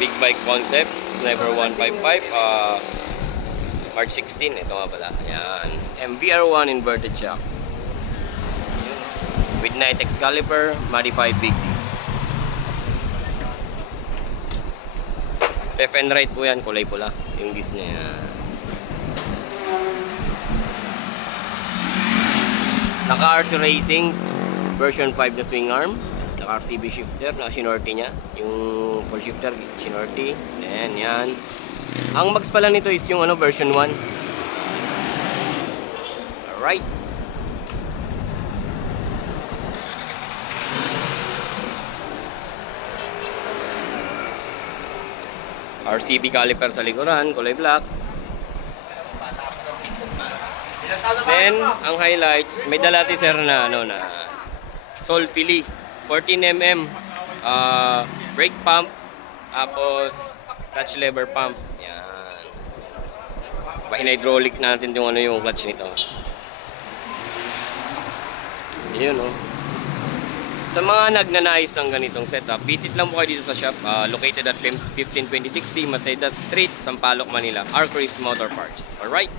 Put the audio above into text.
Big bike concept, Sniper 155, March 16, ito nga pala. Ayan. MVR1 inverted shock. With Nitex caliper, modified big disc. Left and right po yan, kulay pula yung disc niya. Naka-RC Racing version 5 na swing arm. Naka-RCB shifter, naka-shinorty niya. Yung full shifter, shinorty. Ayan, yan. Ang mags pala nito is yung version 1. Alright. RCB caliper sa likuran, kulay black. Then, ang highlights, may dala si sir na Solfili 14mm brake pump, tapos clutch lever pump. Yan. Pahin-hydraulic natin yung clutch nito. Yun Sa mga nagnanais ng ganitong setup, visit lang po kayo dito sa shop, located at 1526C Maceda Street, Sampaloc, Manila, Arcris Motor Parts. Alright?